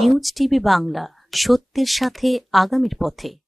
News TV Bangla সত্যের সাথে আগামীর পথে।